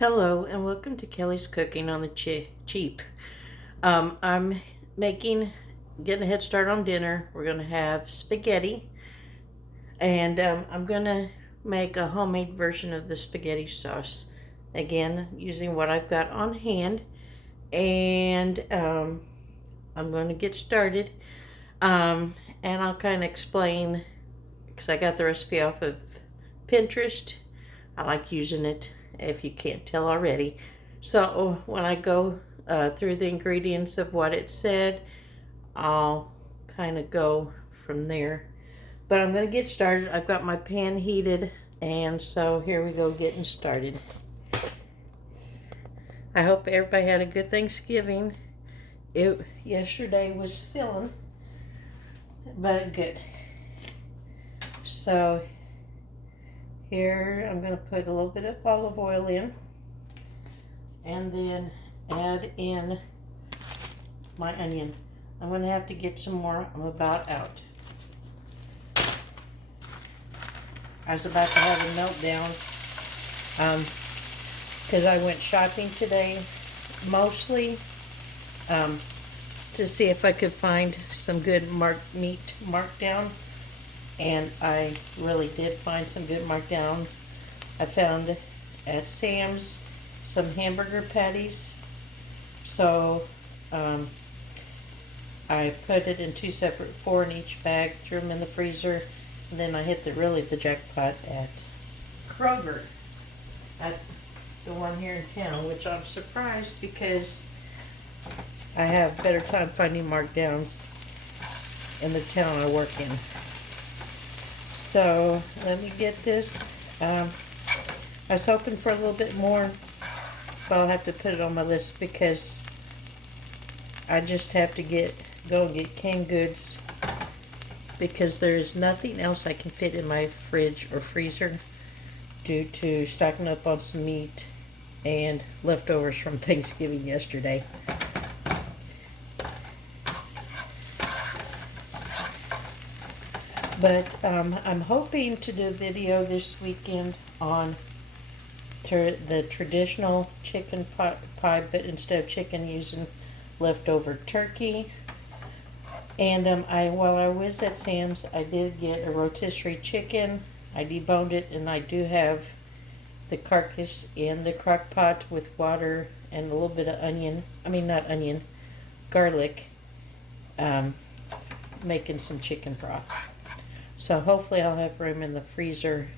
Hello and welcome to Kelly's Cooking on the Cheap. I'm getting a head start on dinner. We're going to have spaghetti, and I'm going to make a homemade version of the spaghetti sauce. Again, using what I've got on hand, and I'm going to get started. And I'll kind of explain because I got the recipe off of Pinterest. I like using it, if you can't tell already. So when I go through the ingredients of what it said, I'll kind of go from there. But I'm going to get started. I've got my pan heated, and so here we go getting started. I hope everybody had a good Thanksgiving. Yesterday was filling, but good. So here I'm going to put a little bit of olive oil in, and then add in my onion. I'm going to have to get some more. I'm about out. I was about to have a meltdown because I went shopping today, mostly to see if I could find some good meat markdown, and I really did find some good markdown. I found at Sam's some hamburger patties, so I put it in four in each bag, threw them in the freezer, and then I hit the jackpot at Kroger, at the one here in town, which I'm surprised because I have better time finding markdowns in the town I work in. So let me get this. I was hoping for a little bit more, but I'll have to put it on my list because I just have to go and get canned goods because there is nothing else I can fit in my fridge or freezer due to stocking up on some meat and leftovers from Thanksgiving yesterday. But I'm hoping to do a video this weekend on the traditional chicken pie, but instead of chicken, using leftover turkey. And while I was at Sam's, I did get a rotisserie chicken. I deboned it, and I do have the carcass in the crock pot with water and a little bit of garlic, making some chicken broth. So hopefully I'll have room in the freezer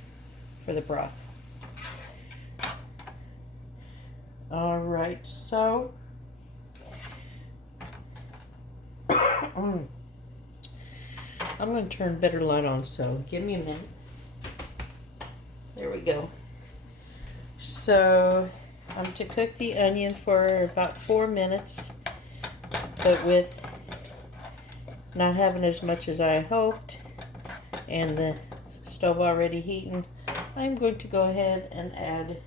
for the broth. All right, so I'm going to turn better light on, so give me a minute. There we go. So I'm to cook the onion for about 4 minutes, but with not having as much as I hoped and the stove already heating, I'm going to go ahead and add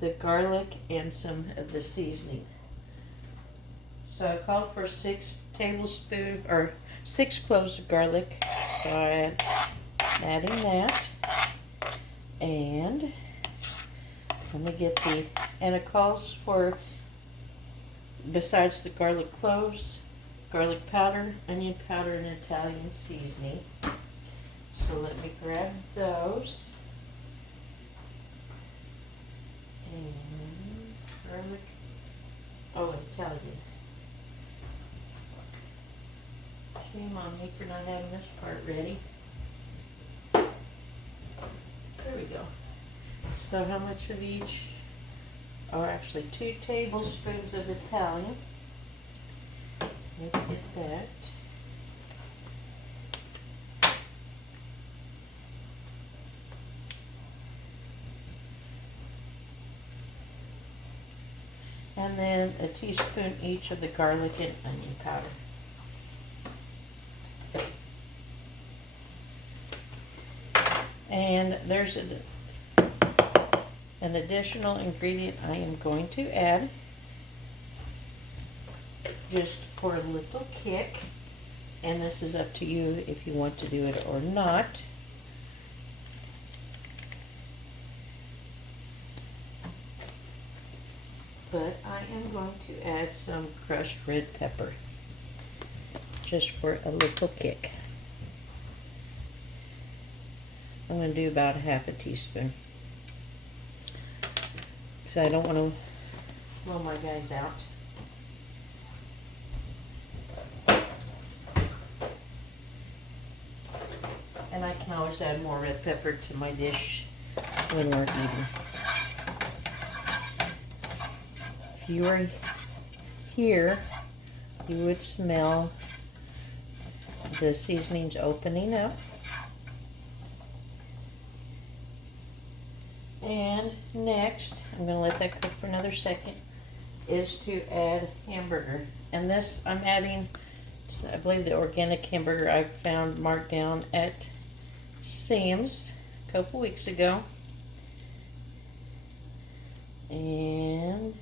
the garlic and some of the seasoning. So I called for 6 cloves of garlic. So I'm adding that, and let me get and it calls for, besides the garlic cloves, garlic powder, onion powder, and Italian seasoning. So let me grab those. And garlic, Italian. Shame on me for not having this part ready. There we go. So how much of each? Actually 2 tablespoons of Italian. Let's get that. And then a teaspoon each of the garlic and onion powder. And there's an additional ingredient I am going to add, just for a little kick, and this is up to you if you want to do it or not. but I am going to add some crushed red pepper just for a little kick. I'm going to do about half a teaspoon because I don't want to blow my guys out. And I can always add more red pepper to my dish when we're eating. If you were here, you would smell the seasonings opening up. And next, I'm going to let that cook for another second, is to add hamburger. And this I'm adding, I believe, the organic hamburger I found marked down at Sam's a couple weeks ago. And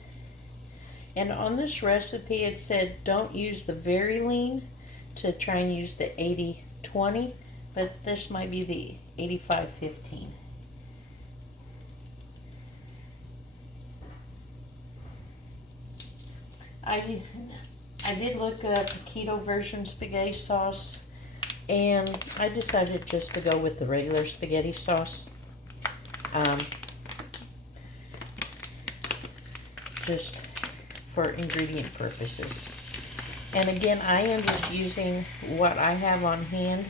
on this recipe it said don't use the very lean, to try and use the 80-20, but this might be the 85-15. I did look up keto version spaghetti sauce, and I decided just to go with the regular spaghetti sauce. Just for ingredient purposes. And again, I am just using what I have on hand.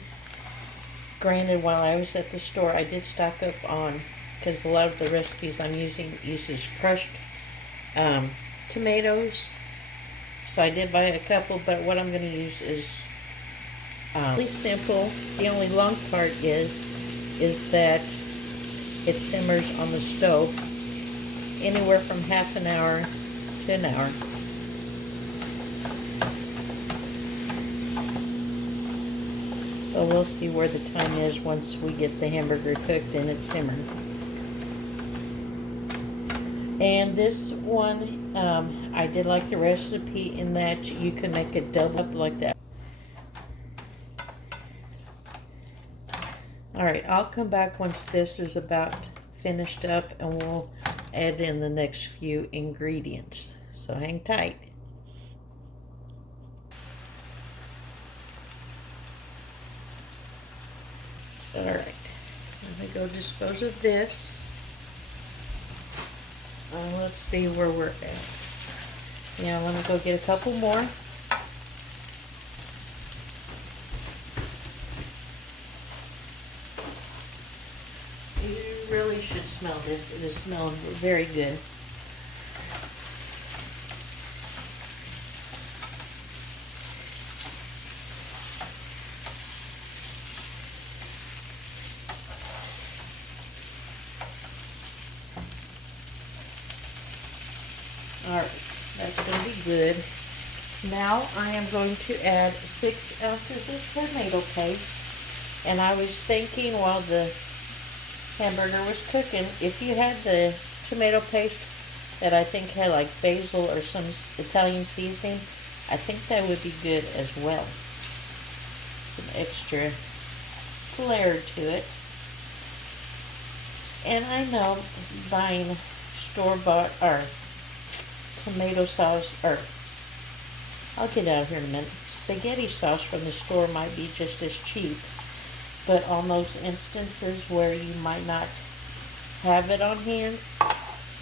Granted, while I was at the store, I did stock up on, because a lot of the recipes I'm using uses crushed tomatoes. So I did buy a couple, but what I'm going to use is really simple. The only long part is that it simmers on the stove anywhere from half an hour to an hour. So we'll see where the time is once we get the hamburger cooked and it's simmered. And this one, I did like the recipe in that you can make it double up like that. Alright, I'll come back once this is about finished up and we'll add in the next few ingredients. So hang tight. Alright, let me go dispose of this. Let's see where we're at. Yeah, let me go get a couple more. You really should smell this. It is smelling very good. Alright, that's going to be good. Now I am going to add 6 ounces of tomato paste. And I was thinking while the hamburger was cooking, if you had the tomato paste that I think had like basil or some Italian seasoning, I think that would be good as well. Some extra flair to it. And I know buying store-bought or tomato sauce, or I'll get out of here in a minute, spaghetti sauce from the store might be just as cheap, but on those instances where you might not have it on hand,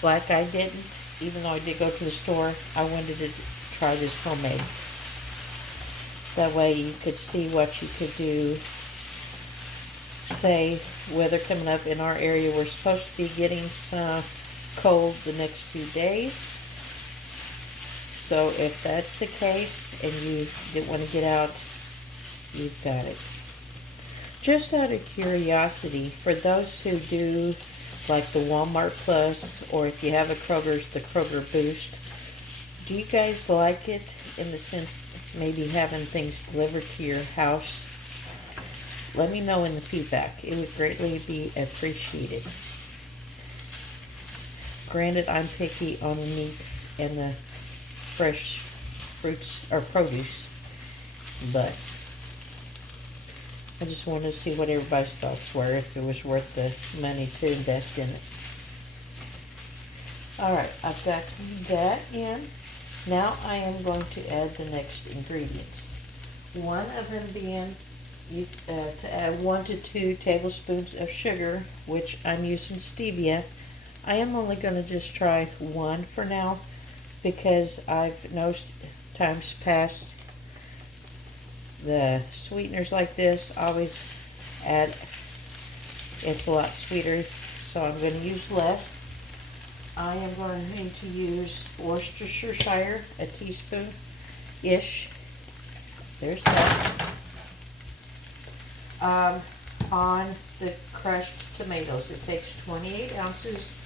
like I didn't, even though I did go to the store, I wanted to try this homemade. That way you could see what you could do. Say, weather coming up in our area, we're supposed to be getting some cold the next few days. So if that's the case and you didn't want to get out, you've got it. Just out of curiosity, for those who do like the Walmart Plus, or if you have a Kroger's, the Kroger Boost, do you guys like it in the sense maybe having things delivered to your house? Let me know in the feedback. It would greatly be appreciated. Granted, I'm picky on the meats and the fresh fruits or produce, but I just wanted to see what everybody's thoughts were, if it was worth the money to invest in it. All right, I've got that in. Now I am going to add the next ingredients. One of them being to add 1 to 2 tablespoons of sugar, which I'm using stevia. I am only going to just try one for now because I've noticed times past the sweeteners like this always add, it's a lot sweeter, so I'm going to use less. I am going to use Worcestershire, a teaspoon-ish. There's that. On the crushed tomatoes, it takes 28 ounces,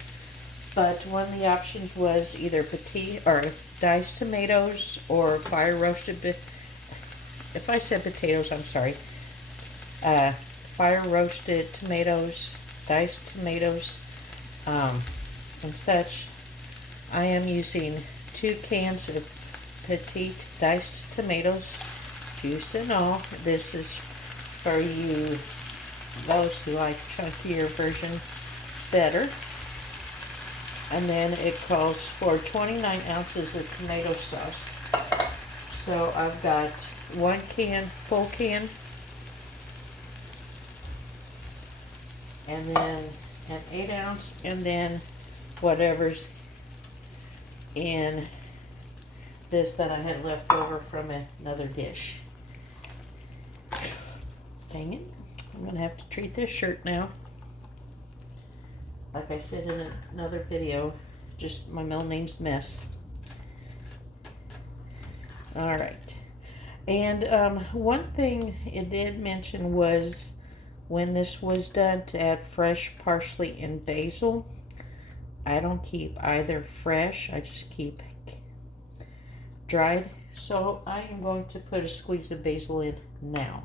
but one of the options was either petite or diced tomatoes or fire roasted. If I said potatoes, I'm sorry. Fire roasted tomatoes, diced tomatoes, and such. I am using 2 cans of petite diced tomatoes, juice and all. This is for you, those who like chunkier version better. And then it calls for 29 ounces of tomato sauce. So I've got 1 can, full can, and then an 8 ounce, and then whatever's in this that I had left over from another dish. Dang it. I'm going to have to treat this shirt now. Like I said in another video, just my middle name's Mess. Alright. And one thing it did mention was when this was done to add fresh parsley and basil. I don't keep either fresh, I just keep dried. So I am going to put a squeeze of basil in now.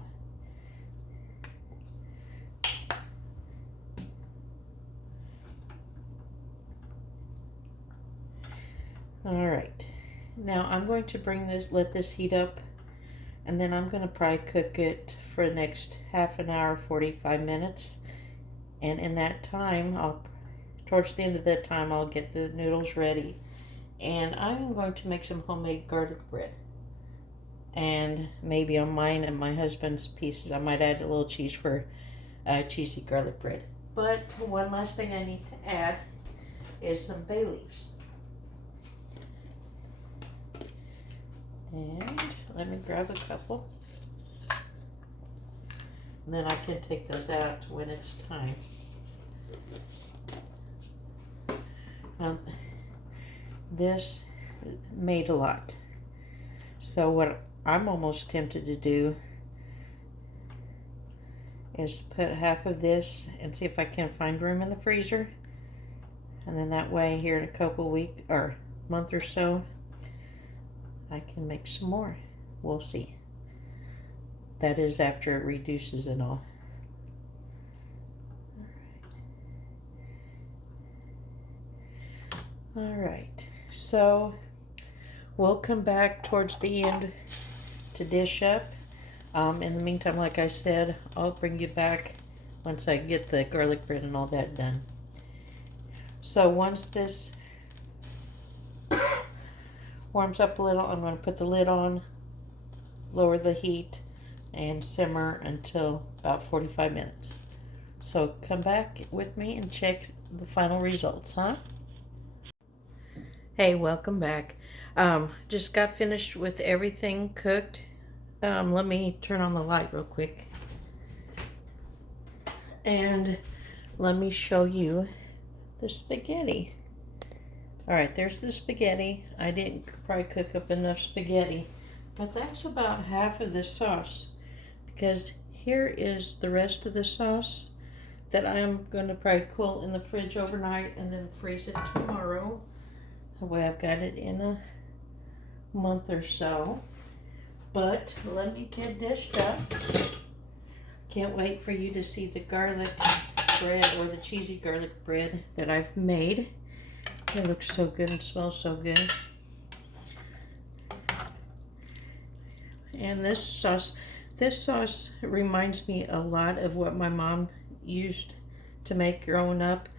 Alright, now I'm going to let this heat up, and then I'm going to probably cook it for the next half an hour, 45 minutes. And in that time, towards the end of that time, I'll get the noodles ready. And I'm going to make some homemade garlic bread. And maybe on mine and my husband's pieces, I might add a little cheese for cheesy garlic bread. But one last thing I need to add is some bay leaves. And let me grab a couple. And then I can take those out when it's time. This made a lot. So what I'm almost tempted to do is put half of this and see if I can find room in the freezer. And then that way here in a couple weeks or month or so, I can make some more. We'll see. That is after it reduces and all. Alright, so we'll come back towards the end to dish up. In the meantime, like I said, I'll bring you back once I get the garlic bread and all that done. So once this warms up a little, I'm going to put the lid on, lower the heat, and simmer until about 45 minutes. So come back with me and check the final results, huh? Hey, welcome back. Just got finished with everything cooked. Let me turn on the light real quick. And let me show you the spaghetti. Alright, there's the spaghetti. I didn't probably cook up enough spaghetti, but that's about half of the sauce, because here is the rest of the sauce that I'm going to probably cool in the fridge overnight and then freeze it tomorrow. That way I've got it in a month or so. But let me get dished up. Can't wait for you to see the garlic bread or the cheesy garlic bread that I've made. It looks so good and smells so good. And this sauce reminds me a lot of what my mom used to make growing up.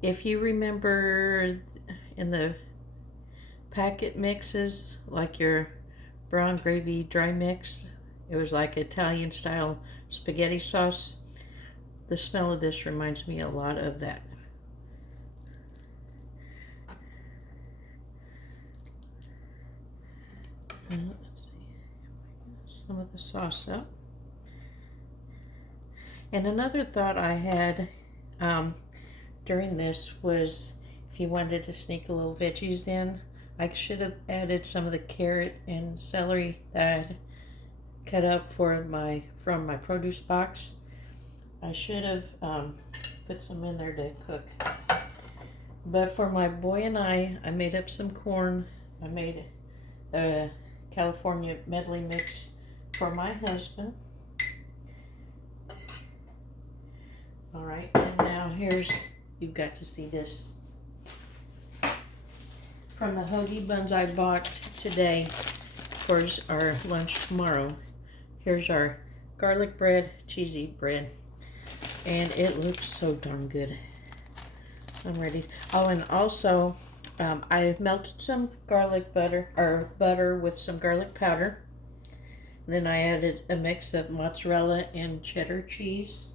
If you remember in the packet mixes, like your brown gravy dry mix. It was like Italian style spaghetti sauce. The smell of this reminds me a lot of that. Let's see, some of the sauce up. And another thought I had during this was, if you wanted to sneak a little veggies in, I should have added some of the carrot and celery that I had cut up from my produce box. I should have put some in there to cook. But for my boy and I made up some corn. I made a California medley mix for my husband. All right, and now you've got to see this. From the hoagie buns I bought today for our lunch tomorrow, here's our garlic bread, cheesy bread, and it looks so darn good. I'm ready. Oh, and also I melted some garlic butter with some garlic powder. Then I added a mix of mozzarella and cheddar cheese.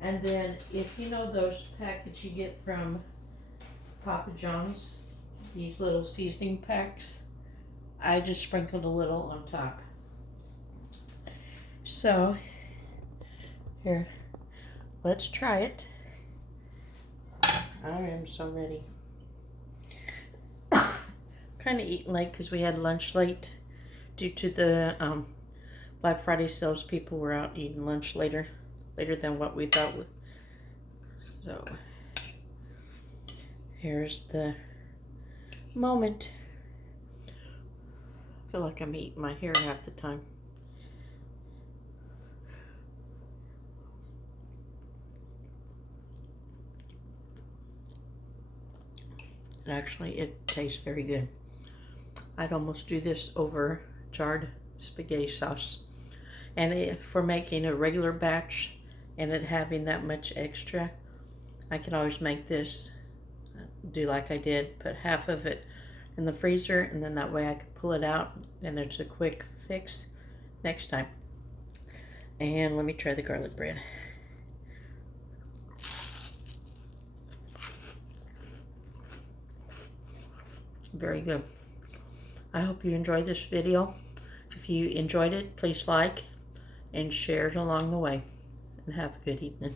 And then, if you know those packets you get from Papa John's, these little seasoning packs, I just sprinkled a little on top. So, here, let's try it. I am so ready. Kind of eating late because we had lunch late due to the Black Friday sales. People were out eating lunch later than what we thought would. So here's the moment. I feel like I'm eating my hair half the time. And actually, it tastes very good. I'd almost do this over jarred spaghetti sauce. And for making a regular batch and it having that much extra, I can always make this, do like I did, put half of it in the freezer, and then that way I can pull it out and it's a quick fix next time. And let me try the garlic bread. Very good. I hope you enjoyed this video. If you enjoyed it, please like and share it along the way. And have a good evening.